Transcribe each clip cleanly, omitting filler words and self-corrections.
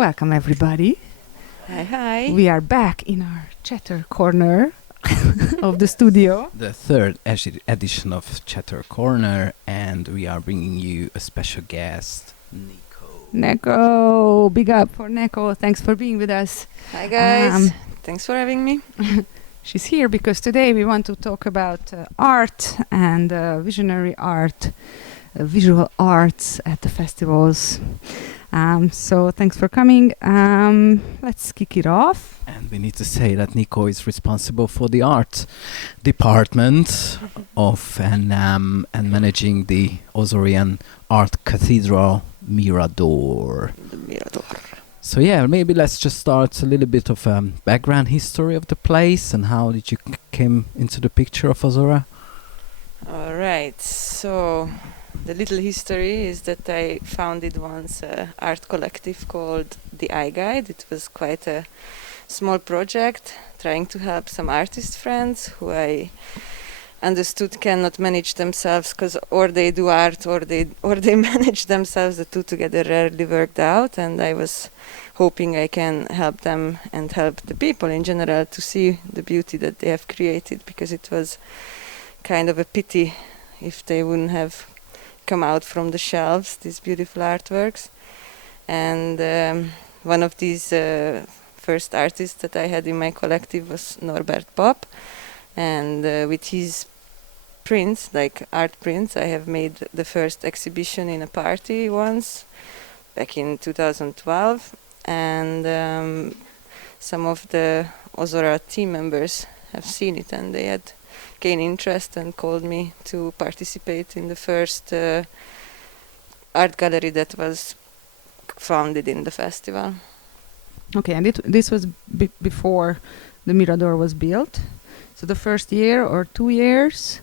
Welcome everybody. Hi, hi. We are back in our chatter corner of the studio. The third edition of Chatter Corner, and we are bringing you a special guest, Neko. Neko, big up for Neko. Thanks for being with us. Hi, guys. Thanks for having me. She's here because today we want to talk about art and visionary art, visual arts at the festivals. So thanks for coming. Let's kick it off. And we need to say that Neko is responsible for the art department of and managing the Ozorian Art Cathedral Mirador. The Mirador. So yeah, maybe let's just start a little bit of background history of the place and how did you came into the picture of Ozora? All right. So the little history is that I founded once an art collective called The Eye Guide. It was quite a small project trying to help some artist friends who I understood cannot manage themselves because or they do art or they manage themselves. The two together rarely worked out, and I was hoping I can help them and help the people in general to see the beauty that they have created, because it was kind of a pity if they wouldn't have come out from the shelves, these beautiful artworks. And one of these first artists that I had in my collective was Norbert Pop, and with his prints, like art prints, I have made the first exhibition in a party once back in 2012, and some of the OZORART team members have seen it and they had gained interest and called me to participate in the first art gallery that was founded in the festival. Okay, and this was before the Mirador was built. So the first year or 2 years,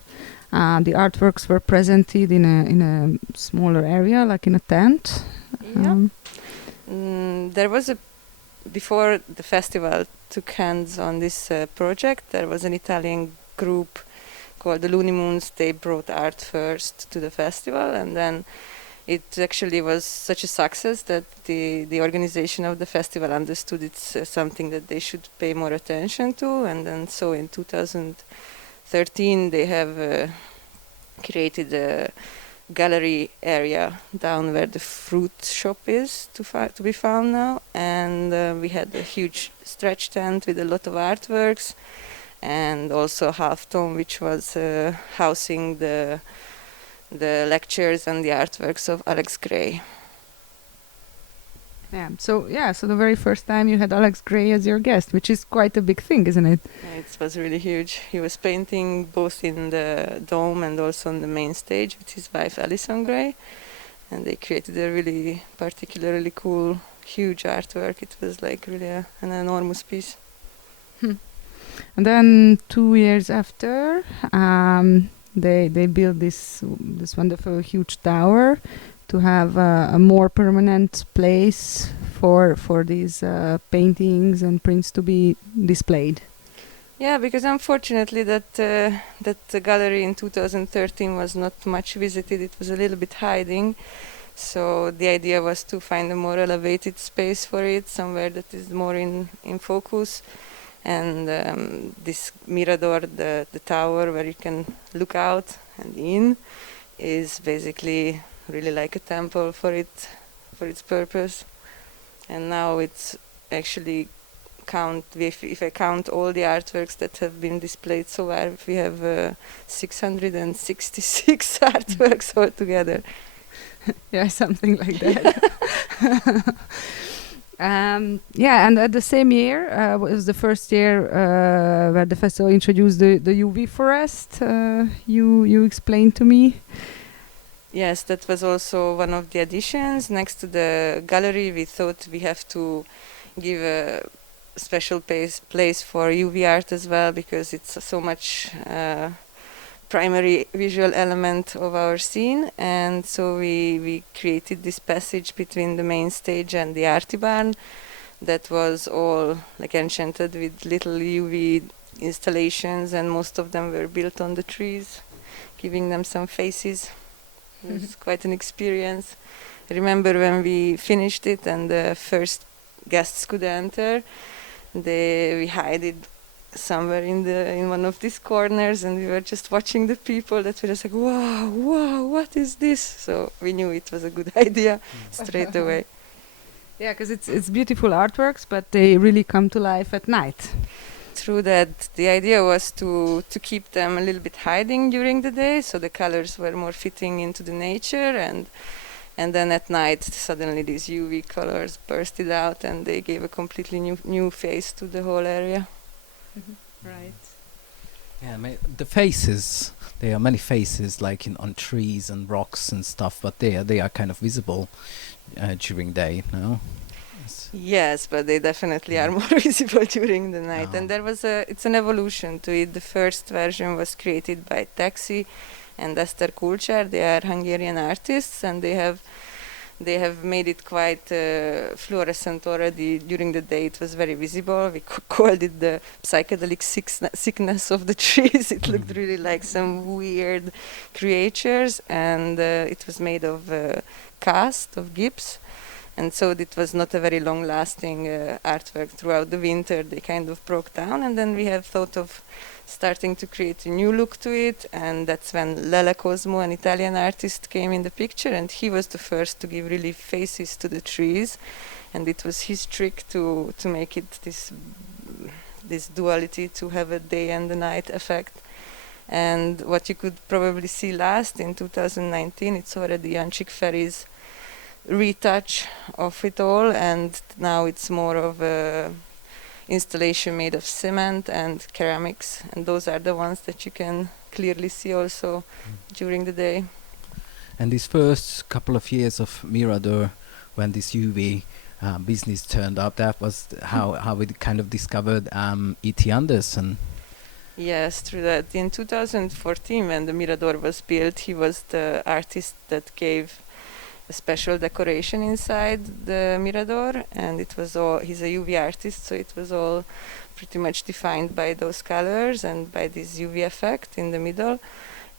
the artworks were presented in a smaller area, like in a tent. Yeah. There was before the festival took hands on this project, there was an Italian group called the Looney Moons. They brought art first to the festival, and then it actually was such a success that the organization of the festival understood it's something that they should pay more attention to, and then so in 2013 they have created a gallery area down where the fruit shop is to be found now, and we had a huge stretch tent with a lot of artworks, and also half tome which was housing the lectures and the artworks of Alex Gray. So the very first time you had Alex Gray as your guest, which is quite a big thing, isn't it? It was really huge. He was painting both in the dome and also on the main stage with his wife Alison Gray, and they created a really particularly cool, huge artwork. It was like really an enormous piece. And then 2 years after, they built this wonderful huge tower to have a more permanent place for these paintings and prints to be displayed. Yeah, because unfortunately that the gallery in 2013 was not much visited. It was a little bit hiding. So the idea was to find a more elevated space for it, somewhere that is more in focus. And this Mirador, the tower where you can look out and in, is basically really like a temple for its purpose. And now it's actually if I count all the artworks that have been displayed so far, we have 666 artworks altogether. Yeah, something like that. And at the same year was the first year where the festival introduced the UV forest. You explained to me. Yes, that was also one of the additions. Next to the gallery, we thought we have to give a special place for UV art as well, because it's so much primary visual element of our scene, and so we created this passage between the main stage and the Arty Barn that was all like enchanted with little UV installations, and most of them were built on the trees, giving them some faces. It was quite an experience. I remember when we finished it and the first guests could enter. We hide it somewhere in one of these corners, and we were just watching the people that were just like, wow, wow, what is this? So we knew it was a good idea straight away. Yeah, because it's beautiful artworks, but they really come to life at night. True that. The idea was to keep them a little bit hiding during the day, so the colors were more fitting into the nature, and then at night suddenly these UV colors bursted out, and they gave a completely new face to the whole area. Right. Yeah, the faces. There are many faces, like on trees and rocks and stuff, but they are kind of visible during day. No. Yes, but they definitely are more visible during the night. And it's an evolution to it. The first version was created by Taxi and Eszter Kulcsár. They are Hungarian artists, and they have made it quite fluorescent already. During the day it was very visible. We called it the psychedelic sickness of the trees. It looked really like some weird creatures, and it was made of cast, of gyps. And so it was not a very long-lasting artwork. Throughout the winter they kind of broke down, and then we have thought of starting to create a new look to it, and that's when Lele Cosmo, an Italian artist, came in the picture, and he was the first to give really faces to the trees, and it was his trick to make it this duality, to have a day and a night effect. And what you could probably see last in 2019, it's already Jančík Feri's retouch of it all, and now it's more of a installation made of cement and ceramics, and those are the ones that you can clearly see also during the day. And these first couple of years of Mirador, when this UV business turned up, that was how we kind of discovered E.T. Anderson. Yes, true that. In 2014, when the Mirador was built, he was the artist that gave a special decoration inside the Mirador, and it was all, he's a UV artist, so it was all pretty much defined by those colors and by this UV effect in the middle.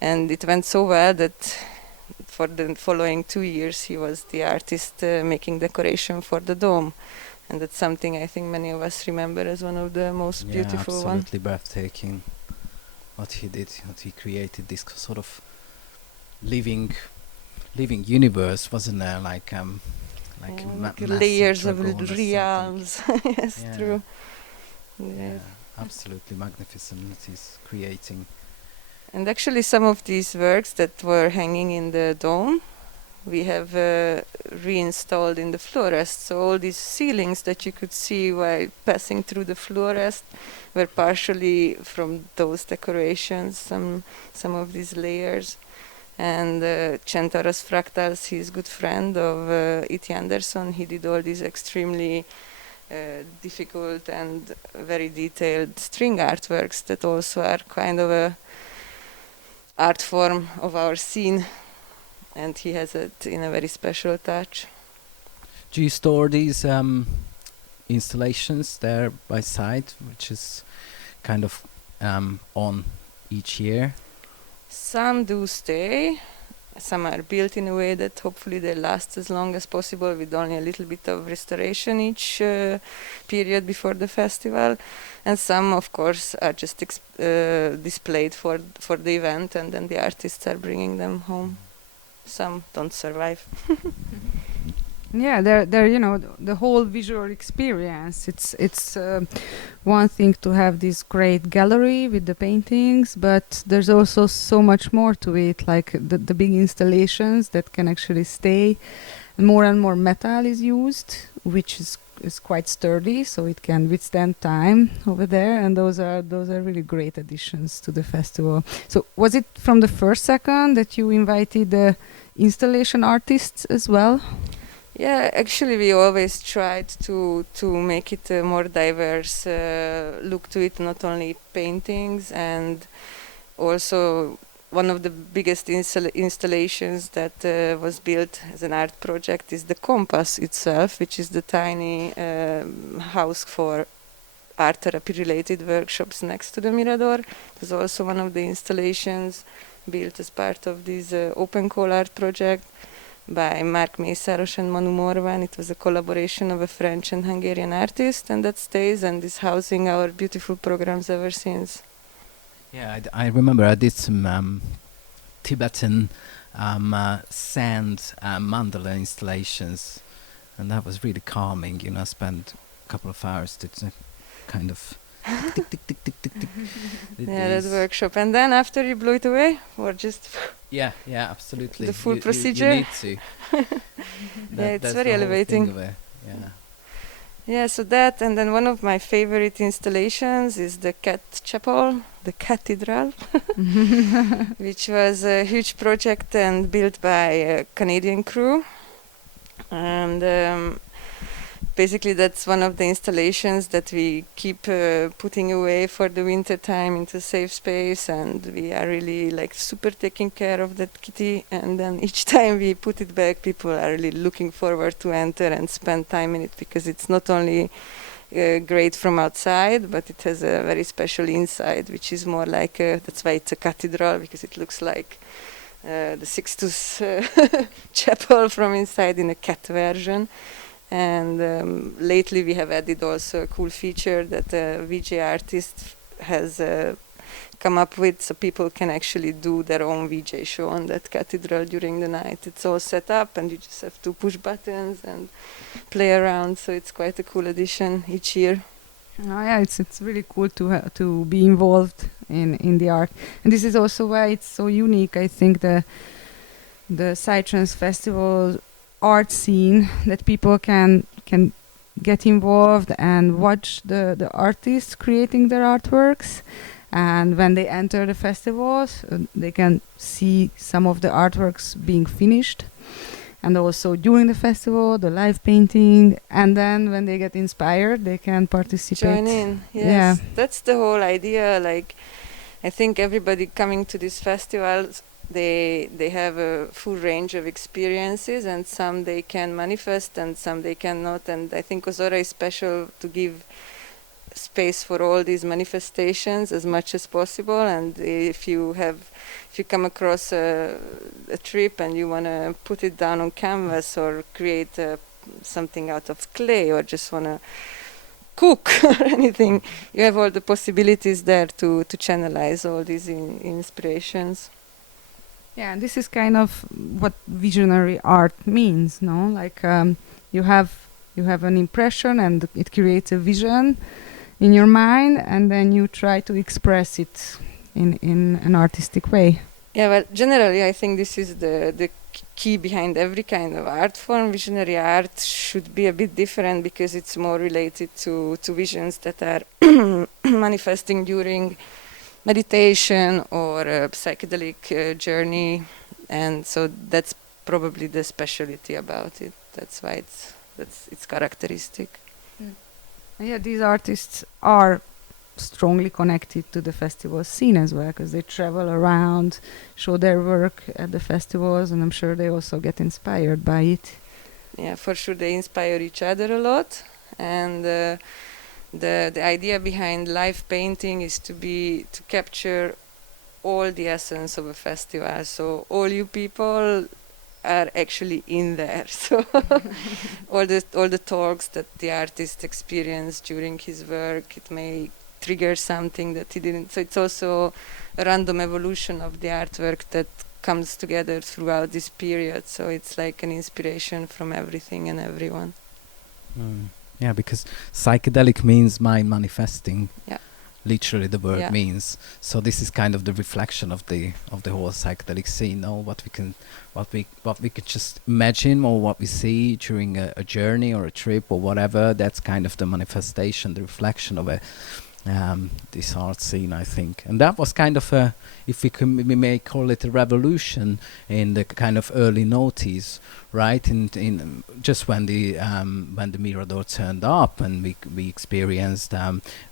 And it went so well that for the following 2 years he was the artist making decoration for the dome, and that's something I think many of us remember as one of the most beautiful ones. Absolutely breathtaking what he did, what he created, this sort of living universe, wasn't there? Like layers of realms. Yes, yeah. True. Yeah, absolutely magnificent what he's creating. And actually some of these works that were hanging in the dome, we have reinstalled in the fluorest. So all these ceilings that you could see while passing through the fluorest were partially from those decorations, some of these layers. And Centauros Fractals, he's a good friend of E.T. Anderson. He did all these extremely difficult and very detailed string artworks that also are kind of a art form of our scene, and he has it in a very special touch. Do you store these installations there by site, which is kind of on each year? Some do stay, some are built in a way that hopefully they last as long as possible, with only a little bit of restoration each period before the festival, and some of course are just displayed for the event, and then the artists are bringing them home. Some don't survive. Yeah, they're you know, the whole visual experience. It's one thing to have this great gallery with the paintings, but there's also so much more to it, like the big installations that can actually stay. More and more metal is used, which is quite sturdy, so it can withstand time over there, and those are really great additions to the festival. So was it from the first second that you invited the installation artists as well? Yeah, actually we always tried to make it a more diverse look to it, not only paintings, and also one of the biggest installations that was built as an art project is the Compass itself, which is the tiny house for art therapy related workshops next to the Mirador. It was also one of the installations built as part of this open call art project. by Mark Mészáros and Manu Morvan. It was a collaboration of a French and Hungarian artist, and that stays and is housing our beautiful programs ever since. Yeah, I remember I did some Tibetan sand mandala installations, and that was really calming. You know, I spent a couple of hours to kind of tick, tick, tick, tick, tick, tick. Yeah, that workshop. And then after you blew it away, or just yeah, absolutely. the full procedure? You need to. Yeah, it's that's very the whole elevating. thing of it. Yeah. Yeah, so that, and then one of my favorite installations is the Cat Chapel, the Cathedral, which was a huge project and built by a Canadian crew. And basically that's one of the installations that we keep putting away for the winter time into safe space, and we are really like super taking care of that kitty, and then each time we put it back, people are really looking forward to enter and spend time in it, because it's not only great from outside, but it has a very special inside, which is more like that's why it's a cathedral, because it looks like the Sixtus chapel from inside in a cat version. And lately we have added also a cool feature that a VJ artist has come up with, so people can actually do their own VJ show on that cathedral during the night. It's all set up and you just have to push buttons and play around, so it's quite a cool addition each year. Oh yeah, it's really cool to be involved in the art, and this is also why it's so unique. I think the Psytrance Festival art scene, that people can get involved and watch the artists creating their artworks, and when they enter the festivals they can see some of the artworks being finished, and also during the festival the live painting, and then when they get inspired they can participate. Join in. Yes, Yeah. That's the whole idea. Like, I think everybody coming to these festivals, they have a full range of experiences, and some they can manifest and some they cannot, and I think OZORART is special to give space for all these manifestations as much as possible. And if you come across a trip and you want to put it down on canvas or create something out of clay, or just want to cook or anything, you have all the possibilities there to channelize all these inspirations. Yeah, and this is kind of what visionary art means, no? Like you have an impression and it creates a vision in your mind, and then you try to express it in an artistic way. Yeah, well, generally I think this is the key behind every kind of art form. Visionary art should be a bit different because it's more related to visions that are manifesting during meditation or a psychedelic journey, and so that's probably the specialty about it. That's why it's characteristic. Yeah, these artists are strongly connected to the festival scene as well, because they travel around, show their work at the festivals, and I'm sure they also get inspired by it. Yeah, for sure they inspire each other a lot, and the idea behind live painting is to capture all the essence of a festival. So all you people are actually in there. So all the talks that the artist experienced during his work, it may trigger something that he didn't. So it's also a random evolution of the artwork that comes together throughout this period. So it's like an inspiration from everything and everyone. Yeah, because psychedelic means mind manifesting. Yeah. Literally the word Yeah. means. So this is kind of the reflection of the whole psychedelic scene, no? What we could just imagine, or what we see during a journey or a trip or whatever, that's kind of the manifestation, the reflection of this art scene, I think. And that was kind of a, if we may call it a revolution in the kind of early noughties, right? In just when the Mirador turned up, and we experienced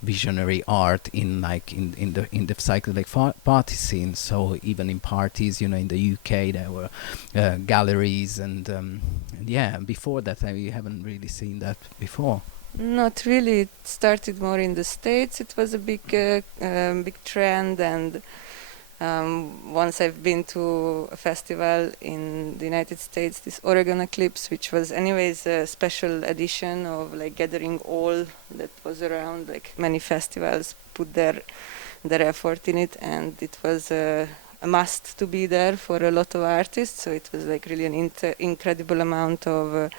visionary art in the psychedelic party scene. So even in parties, in the UK there were galleries, and yeah, before that we haven't really seen that before. Not really. It started more in the States. It was a big trend, and Once I've been to a festival in the United States, this Oregon Eclipse, which was anyways a special edition of like gathering all that was around. Like many festivals put their effort in it, and it was a must to be there for a lot of artists. So it was like really an incredible amount of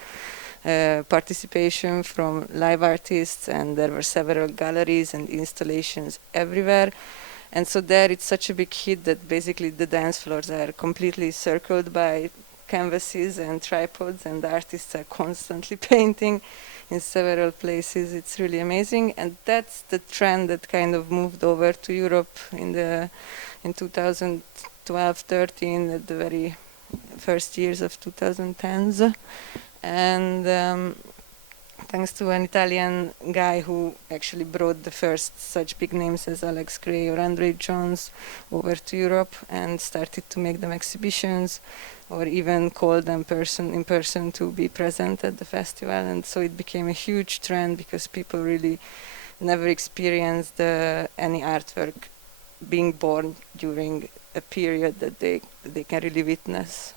participation from live artists, and there were several galleries and installations everywhere. And so there it's such a big hit that basically the dance floors are completely circled by canvases and tripods, and the artists are constantly painting in several places. It's really amazing, and that's the trend that kind of moved over to Europe in 2012-13, at the very first years of 2010s. And thanks to an Italian guy who actually brought the first such big names as Alex Gray or Andre Jones over to Europe and started to make them exhibitions, or even called them in person to be present at the festival. And so it became a huge trend, because people really never experienced any artwork being born during a period that they can really witness.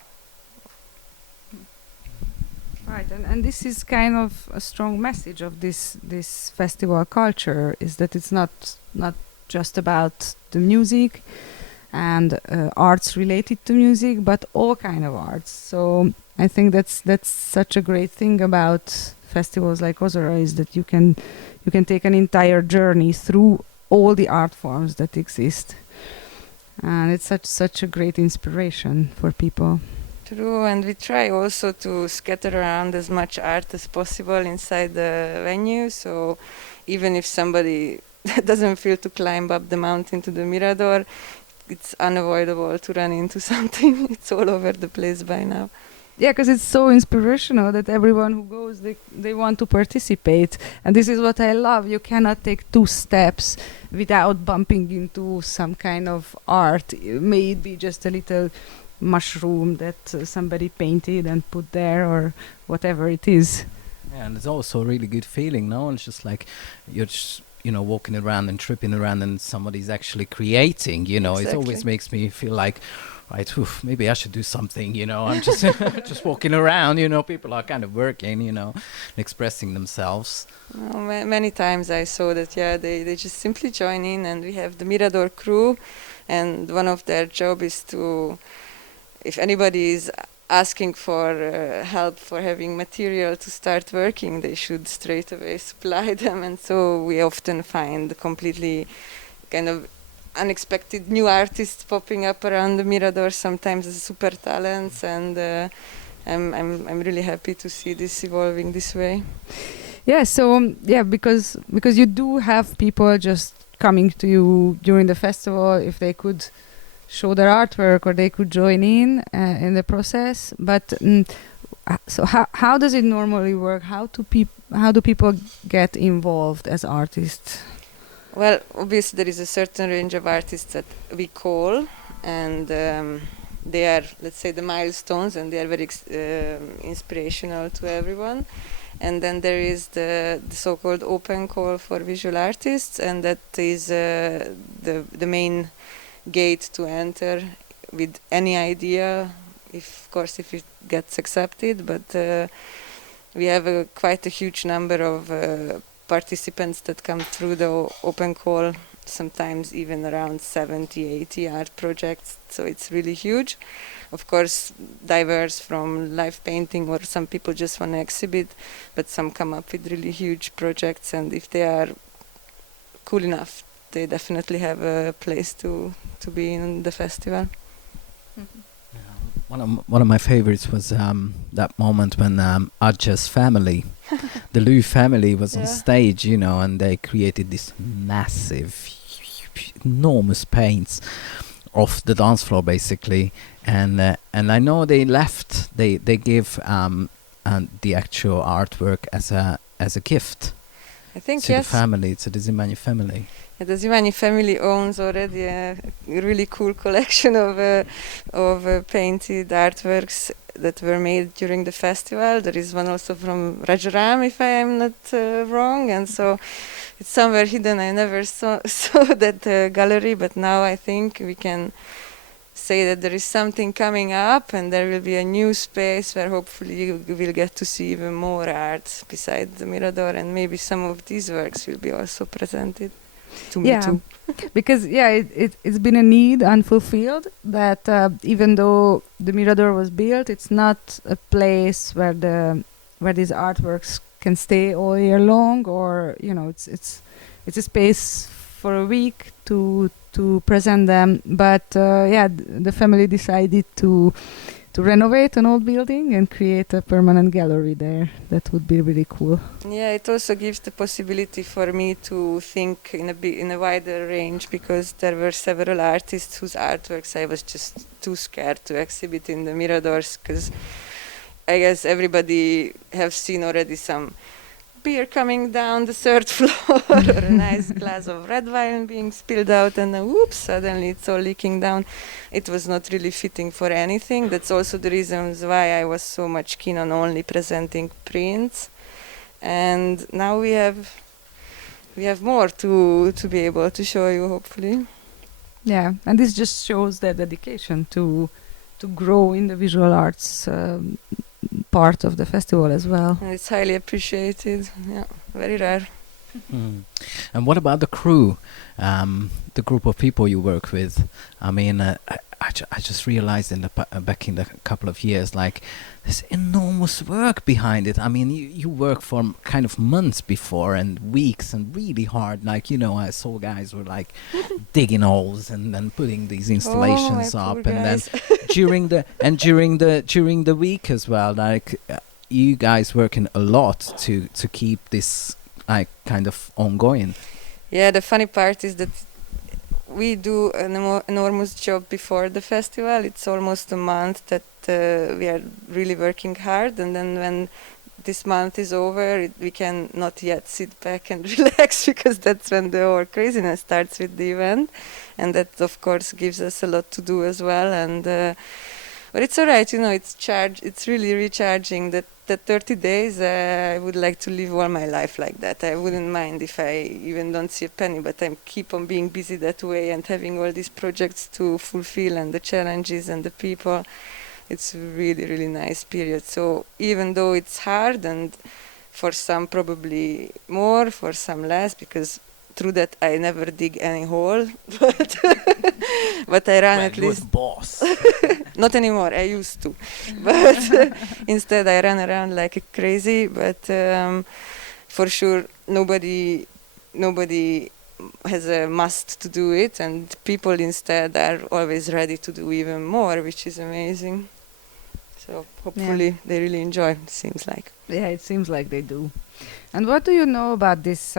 Right, and this is kind of a strong message of this festival culture, is that it's not just about the music and arts related to music, but all kind of arts. So I think that's such a great thing about festivals like OZORART, is that you can take an entire journey through all the art forms that exist, and it's such a great inspiration for people. True, and we try also to scatter around as much art as possible inside the venue. So even if somebody doesn't feel to climb up the mountain to the Mirador, it's unavoidable to run into something. It's all over the place by now. Yeah, because it's so inspirational that everyone who goes, they want to participate. And this is what I love. You cannot take 2 steps without bumping into some kind of art. May it be just a little mushroom that somebody painted and put there, or whatever it is. Yeah, and it's also a really good feeling, no? It's just like you're just, walking around and tripping around, and somebody's actually creating, Exactly. It always makes me feel like, right, maybe I should do something, I'm just just walking around, people are kind of working, and expressing themselves. Many times I saw that, they just simply join in, and we have the Mirador crew, and one of their job is to, if anybody is asking for help for having material to start working, they should straight away supply them. And so we often find completely kind of unexpected new artists popping up around the Mirador, sometimes as super talents, and I'm really happy to see this evolving this way. Yeah, so because you do have people just coming to you during the festival if they could show their artwork, or they could join in the process. But so how does it normally work? How do people get involved as artists? Well, obviously there is a certain range of artists that we call, and they are, let's say, the milestones, and they are very inspirational to everyone. And then there is the so-called open call for visual artists, and that is the main gate to enter with any idea, if it gets accepted. But we have quite a huge number of participants that come through the open call, sometimes even around 70-80 art projects, so it's really huge. Of course, diverse from live painting, or some people just want to exhibit, but some come up with really huge projects, and if they are cool enough, they definitely have a place to be in the festival. Mm-hmm. Yeah, one of my favorites was that moment when Adja's family, the Lou family, was on stage, and they created this massive, enormous paints off the dance floor, basically. And I know they left. They gave the actual artwork as a gift. I think to the family, to the Zimani family. The Zimani family owns already a really cool collection of painted artworks, that were made during the festival. There is one also from Rajaram, if I am not wrong, and so it's somewhere hidden. I never saw that gallery, but now I think we can say that there is something coming up, and there will be a new space where hopefully you will get to see even more art besides the Mirador, and maybe some of these works will be also presented to me too. Because it's been a need unfulfilled, that even though the Mirador was built, it's not a place where these artworks can stay all year long, or it's a space for a week to present them. But the family decided to renovate an old building and create a permanent gallery there. That would be really cool. Yeah, it also gives the possibility for me to think in a wider range, because there were several artists whose artworks I was just too scared to exhibit in the Miradors, because I guess everybody have seen already some beer coming down the third floor or a nice glass of red wine being spilled out, and then whoops, suddenly it's all leaking down. It was not really fitting for anything. That's also the reasons why I was so much keen on only presenting prints. And now we have more to be able to show you, hopefully. Yeah, and this just shows their dedication to grow in the visual arts part of the festival as well. And it's highly appreciated. Yeah, very rare. And what about the crew, the group of people you work with? I mean, I just realized back in the couple of years, like, there's enormous work behind it. I mean, you work for kind of months before and weeks and really hard. Like, I saw guys were like digging holes and then putting these installations up, and then during the week as well, like, you guys working a lot to keep this like kind of ongoing. Yeah, the funny part is that we do an enormous job before the festival. It's almost a month that we are really working hard, and then when this month is over, we can not yet sit back and relax, because that's when the whole craziness starts with the event, and that of course gives us a lot to do as well. And but it's all right, it's really recharging. That 30 days, I would like to live all my life like that. I wouldn't mind if I even don't see a penny, but I keep on being busy that way and having all these projects to fulfill, and the challenges and the people. It's a really, really nice period. So even though it's hard, and for some probably more, for some less, because through that I never dig any hole, but I run at least. Boss. Not anymore. I used to, but instead I run around like a crazy. But for sure, nobody has a must to do it, and people instead are always ready to do even more, which is amazing. So hopefully they really enjoy. It seems like. Yeah, it seems like they do. And what do you know about this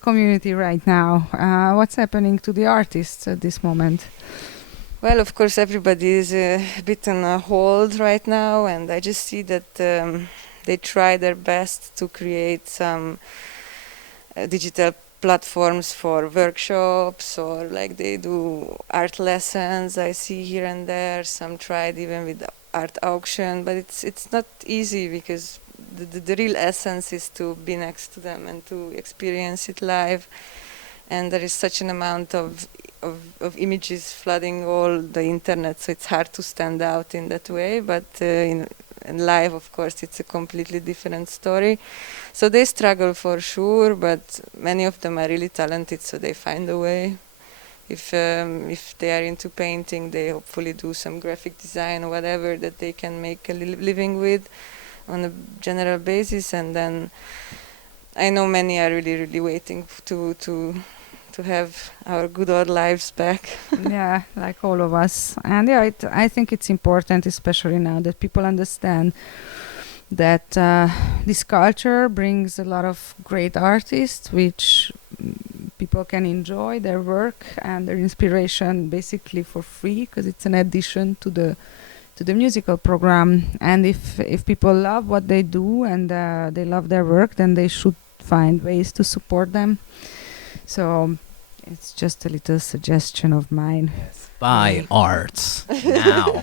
community right now? What's happening to the artists at this moment? Well, of course, everybody is a bit on a hold right now, and I just see that they try their best to create some digital platforms for workshops, or like they do art lessons. I see here and there. Some tried even with art auction, but it's not easy, because the real essence is to be next to them and to experience it live. And there is such an amount of images flooding all the internet, so it's hard to stand out in that way. But in live, of course, it's a completely different story. So they struggle for sure, but many of them are really talented, so they find a way. If they are into painting, they hopefully do some graphic design or whatever that they can make a living with on a general basis. And then I know many are really, really waiting to have our good old lives back. Yeah, like all of us. And yeah, I think it's important, especially now that people understand that this culture brings a lot of great artists, which people can enjoy their work and their inspiration basically for free, because it's an addition to the musical program. And if people love what they do and they love their work, then they should find ways to support them. So it's just a little suggestion of mine. Buy art now.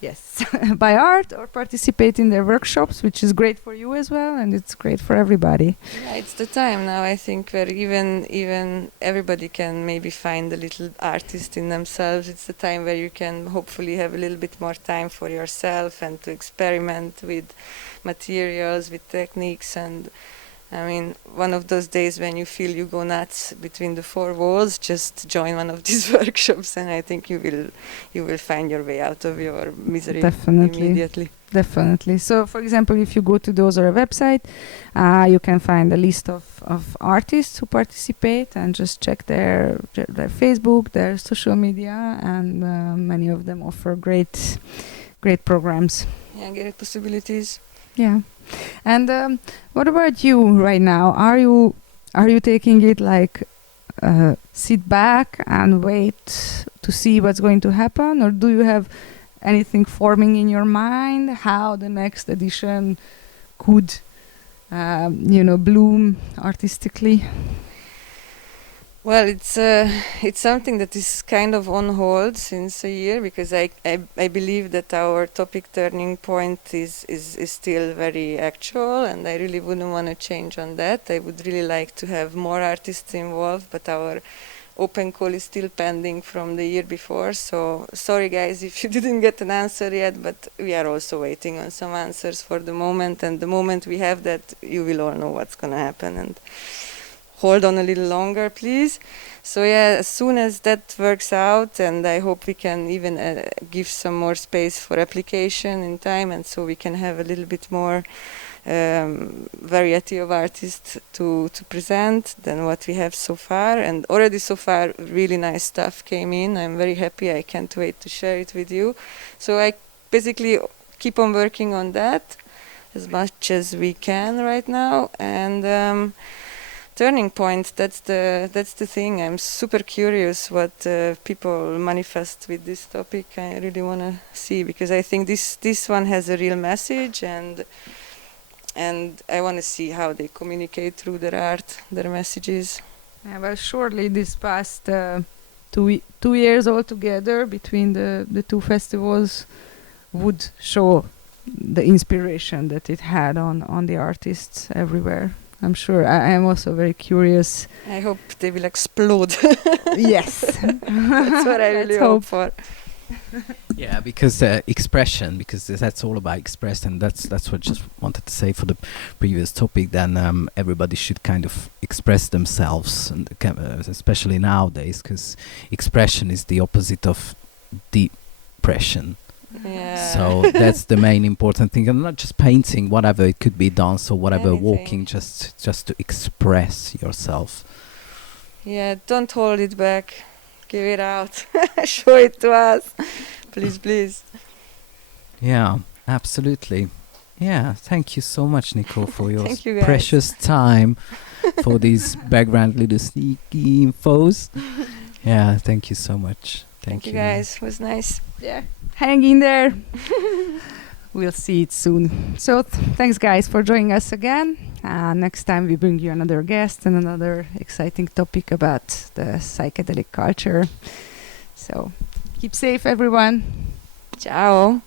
Yes, buy art or participate in their workshops, which is great for you as well, and it's great for everybody. Yeah, it's the time now, I think, where even everybody can maybe find a little artist in themselves. It's the time where you can hopefully have a little bit more time for yourself and to experiment with materials, with techniques. And I mean, one of those days when you feel you go nuts between the four walls, just join one of these workshops, and I think you will find your way out of your misery immediately. Definitely. So, for example, if you go to the OZORART website, you can find a list of artists who participate, and just check their Facebook, their social media, and many of them offer great programs. Yeah, great possibilities. Yeah. And what about you right now? Are you taking it like sit back and wait to see what's going to happen, or do you have anything forming in your mind how the next edition could bloom artistically? Well, it's something that is kind of on hold since a year, because I believe that our topic turning point is still very actual, and I really wouldn't want to change on that. I would really like to have more artists involved, but our open call is still pending from the year before. So sorry guys if you didn't get an answer yet, but we are also waiting on some answers for the moment, and the moment we have that, you will all know what's going to happen. And hold on a little longer, please. So yeah, as soon as that works out, and I hope we can even give some more space for application in time, and so we can have a little bit more variety of artists to present than what we have so far. And already so far really nice stuff came in. I'm very happy. I can't wait to share it with you. So I basically keep on working on that as much as we can right now. And turning point, that's the thing. I'm super curious what people manifest with this topic. I really want to see, because I think this one has a real message, and I want to see how they communicate through their art, their messages. Yeah, well, surely this past 2 years altogether between the two festivals would show the inspiration that it had on the artists everywhere. I'm sure. I am also very curious. I hope they will explode. Yes. That's what I really hope for. Yeah, because expression, because that's all about express, and that's what I just wanted to say for the previous topic. Then everybody should kind of express themselves, and especially nowadays, because expression is the opposite of depression. Yeah. So that's the main important thing, and not just painting, whatever it could be, dance or whatever, anything. walking, just to express yourself. Yeah, don't hold it back. Give it out. Show it to us. Please. Yeah, absolutely. Yeah, thank you so much, Neko, for your you guys. precious time for these background little sneaky infos. Yeah, thank you so much. Thank you guys. It was nice. Yeah. Hang in there. We'll see it soon. So thanks guys for joining us again. Next time we bring you another guest and another exciting topic about the psychedelic culture. So keep safe everyone. Ciao.